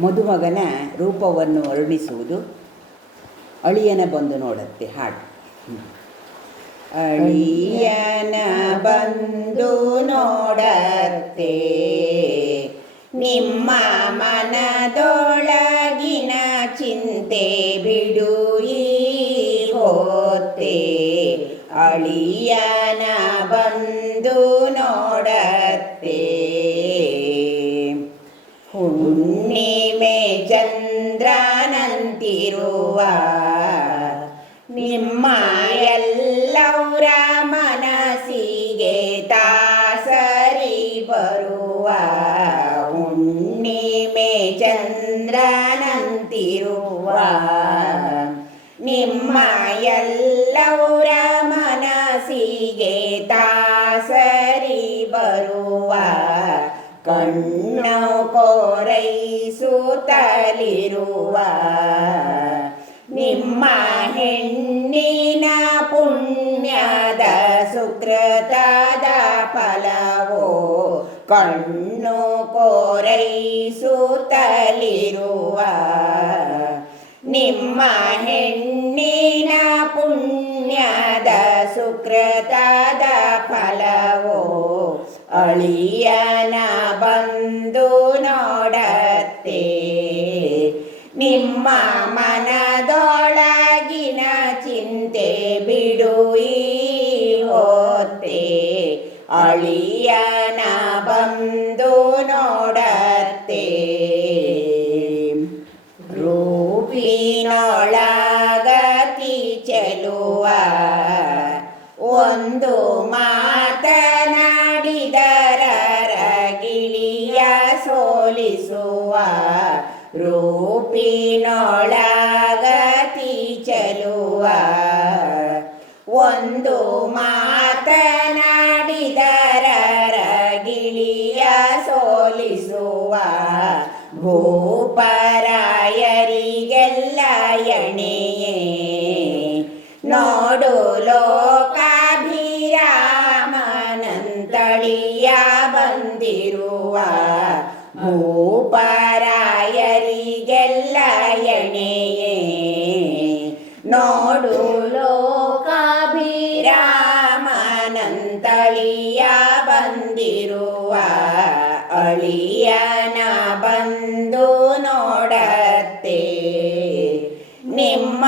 ಮದುಮಗನ ರೂಪವನ್ನು ವರ್ಣಿಸುವುದು. ಅಳಿಯನ ಬಂದು ನೋಡತ್ತೆ ಹಾಡು. ಅಳಿಯನ ಬಂದು ನೋಡತ್ತೆ ನಿಮ್ಮ ಮನದೊಳಗಿನ ಚಿಂತೆ ಬಿಡು ಈ ಹೊತ್ತೆ. ಅಳಿಯನ ಬಂದು ನೋಡತ್ತೆ ಹುಣ್ಣಿಮೆ ಚಂದ್ರನಂತಿರುವ ನಿಮ್ಮ ಎಲ್ಲವರ ಮನಸ್ಸಿಗೆ ತಾಸರಿ ಬರುವ. ಹುಣ್ಣಿಮೆ ಚಂದ್ರನಂತಿರುವ ನಿಮ್ಮ ಎಲ್ಲವರ ಮನಸ್ಸಿಗೆ ತಾಸರಿ ಬರುವ. ಕಣ್ಣು ಕೋರೈಸುತ್ತಲಿರುವ ನಿಮ್ಮ ಹೆಣ್ಣಿನ ಪುಣ್ಯದ ಸುಕೃತದ ಫಲವೋ. ಕಣ್ಣು ಕೋರೈಸುತ್ತಲಿರುವ ನಿಮ್ಮ ಹೆಣ್ಣಿನ ಪುಣ್ಯದ ಸುಕೃತದ ಫಲವೋ. ಅಳಿಯನ ಬಂದು ನೋಡತ್ತೆ ನಿಮ್ಮ ಮನದೊಳಗಿನ ಚಿಂತೆ ಬಿಡು ಈ ಹೊತ್ತೆ. ಅಳಿಯನ ಬಂದು ನೋಡತ್ತೆ ರೂಪಿನೊಳಗತಿ ಚೆಲುವ ಒಂದು ಮಾತನಾಡಿದರಗಿಳಿಯ ಸೋಲಿಸುವ. ರೂಪಿನೊಳಗತಿ ಚೆಲುವ ಒಂದು ಮಾತನಾಡಿದರಗಿಳಿಯ ಸೋಲಿಸುವ. ಭೂಪರಾಯರಿಗೆಲ್ಲ ಎಣೆಯೇ ನೋಡು ಲೋಕಾಭಿರಾಮನಂತಳಿಯ ಬಂದಿರುವ. ಭೂಪರಾಯರಿಗೆಲ್ಲ ಎಣೆಯೇ ನೋಡು ಲೋಕಾಭಿರಾಮನಂತಳಿಯ ಬಂದಿರುವ. ಅಳಿಯನ ಬಂದು ನೋಡತ್ತೆ ನಿಮ್ಮ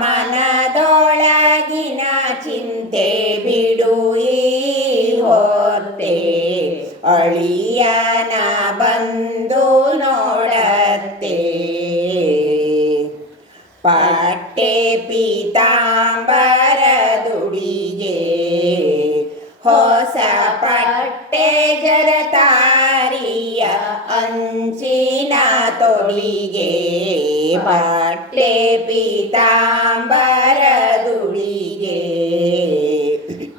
ಮನದೊಳಗಿನ ಚಿಂತೆ ಬಿಡು ಈ ಹೊತ್ತೆ. ಅಳಿಯನ ಬಂದು ನೋಡತ್ತೆ ಪಟ್ಟೆ ಪೀತಾಂಬರದುಡಿಗೆ ಹೊಸ ಪಟ್ಟೆ ಜರತಾರಿಯ ಅಂಚಿನ ತೊಡಿಗೆ. ಪಟ್ಟೆ ಪೀತಾಂಬರದುಡಿಗೆ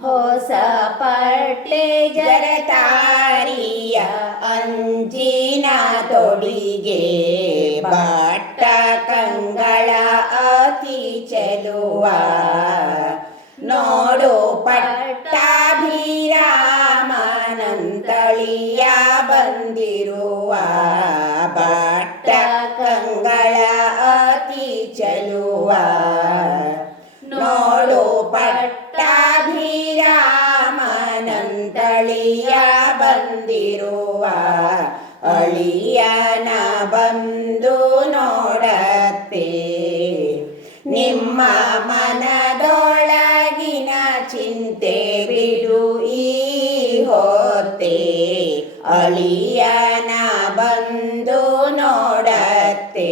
ಹೊಸ ಪಟ್ಟೆ ಜರತಾರಿಯ ಅಂಚಿನ ತೊಡಿಗೆ. ಬಟ್ಟ ಕಂಗಳ ಅತಿ ಚೆಲುವ ನೋಡು ಪಟ್ಟಾಭಿರಾಮನಂತಳಿಯ ಬಂದಿರುವ. ಬಟ್ಟ ಕಂಗಳ ಅತಿ ಚೆಲುವ ನೋಡು ಪಟ್ಟಾಭಿರಾಮನಂತಳಿಯ ಬಂದಿರುವ. ಅಳಿಯನ ಬಂದು ನೋಡತ್ತೆ ನಿಮ್ಮ ಮನದೊಳಗಿನ ಚಿಂತೆ ಬಿಡು ಈ ಹೊತ್ತೆ. ಅಳಿಯನ ಬಂದು ನೋಡತ್ತೆ.